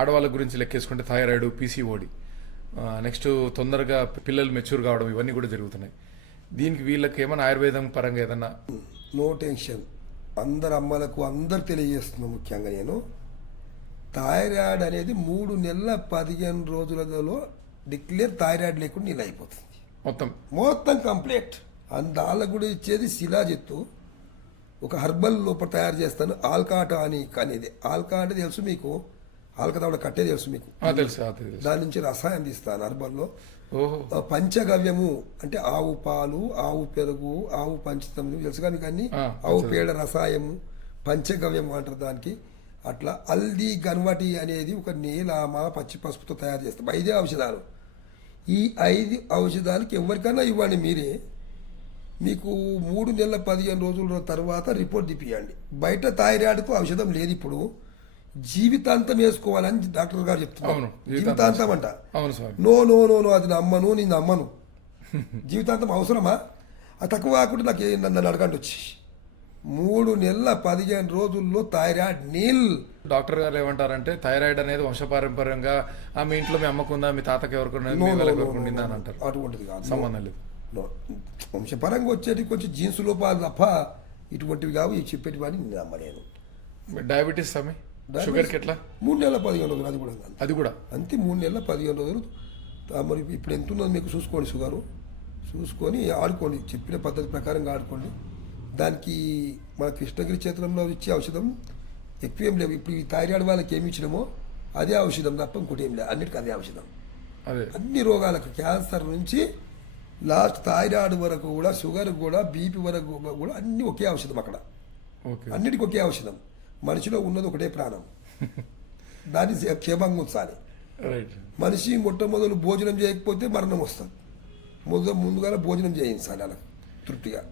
ఆడవాళ్ళ గురించి లెక్కేసుకుంటే thyroid PCOD. Next తొందరగా పిల్లలు మెచ్యూర్ కావడం ఇవన్నీ కూడా జరుగుతున్నాయి. దీనికి వీళ్ళకి ఏమైనా ఆయుర్వేదం పరంగా ఏదన్నా? No tension. అందరు అమ్మలకు అందరు తెలియజేస్తున్నాను ముఖ్యంగా నేను. థైరాయిడ్ అనేది మూడు నెలల పదిహేను రోజులలో డిక్లేర్ థైరాయిడ్ లేకుండా నీళ్ళు అయిపోతుంది. మొత్తం? మొత్తం కంప్లీట్. దాళ్ళ కూడా ఇచ్చేది శిలాజిత్తు ఒక హర్బల్ లోపల తయారు చేస్తాను. ఆల్కాట అని అనేది ఆల్కా అంటే తెలుసు మీకు? ఆల్కా తావడ కట్టే తెలుసు మీకు. తెలుసు తెలుసు. దాని నుంచి రసాయనం తీస్తాను ఆ పంచగవ్యము అంటే ఆవు పాలు ఆవు పెరుగు ఆవు పంచతం తెలుసుగా మీకు అన్ని? ఆ, ఆవు పేడ రసాయము పంచగవ్యము అంటారు దానికి. అట్లా హల్దీ గన్వటి అనేది ఒక నీలామ పచ్చి పసుపుతో తయారు చేస్తాం ఐదే ఔషధాలు. ఈ ఐదు ఔషధాలకి ఎవరికైనా ఇవ్వండి మీరే. మీకు మూడు నెలల పదిహేను రోజుల తర్వాత రిపోర్ట్ తీపియండి బయట థైరాయిడ్కు ఔషధం లేదు ఇప్పుడు. జీవితాంతం వేసుకోవాలని డాక్టర్ గారు చెప్తున్నారు. జీవితాంతం అంట. నో నో నో నో అది నమ్మను నేను నమ్మను జీవితాంతం అవసరమా? అది తక్కువ కాకుండా నాకు నన్ను అడగండి వచ్చి. మూడు నెలల పదిహేను రోజుల్లో థైరాయిడ్ నీల్. డాక్టర్ గారు ఏమంటారంటే థైరాయిడ్ అనేది వంశపారంపర్యంగా ఆ మీ ఇంట్లో మీ అమ్మకు ఉందా? మీ తాతకి ఎవరికి ఉన్నది, నో మీ నో వాళ్ళకి నో, ఎవరికి నో, ఉండిందా? అని నో. అంటారు. అటువంటిది కాదు. సంబంధం లేదు. వంశపరంగా వచ్చేటి కొంచెం జీన్స్ లోపాలు తప్ప ఇటువంటివి కావు ఇవి చెప్పేటివని నమ్మలేను. డయాబెటీస్ Diabetes- షుగర్కి ఎట్లా? మూడు నెలల పదిహేను రోజులు అది కూడా. అది కూడా? అంతే మూడు నెలల పదిహేను రోజులు. మరి ఇప్పుడు ఎంత ఉన్నదో మీకు చూసుకోండి షుగరు. చూసుకొని ఆడుకోండి చెప్పిన పద్ధతి ప్రకారంగా ఆడుకోండి. దానికి మన కృష్ణగిరి క్షేత్రంలో ఇచ్చే ఔషధం ఎక్కువ ఏం లేవు. ఇప్పుడు ఈ థైరాయిడ్ వాళ్ళకి ఏమి ఇచ్చినామో అదే ఔషధం తప్ప ఇంకోటి ఏం లేదు. అన్నిటికీ అదే ఔషధం. అన్ని రోగాలకు క్యాన్సర్ నుంచి లాస్ట్ థైరాయిడ్ వరకు కూడా షుగర్ కూడా బీపీ వరకు కూడా అన్ని ఒకే ఔషధం అక్కడ. అన్నిటికీ ఒకే ఔషధం. మనిషిలో ఉన్నది ఒకటే ప్రాణం. దాన్ని క్షేమంగా ఉంచాలి. మనిషి మొట్టమొదలు భోజనం చేయకపోతే మరణం వస్తుంది. మొదలు ముందుగా భోజనం చేయించాలి అలా తృప్తిగా.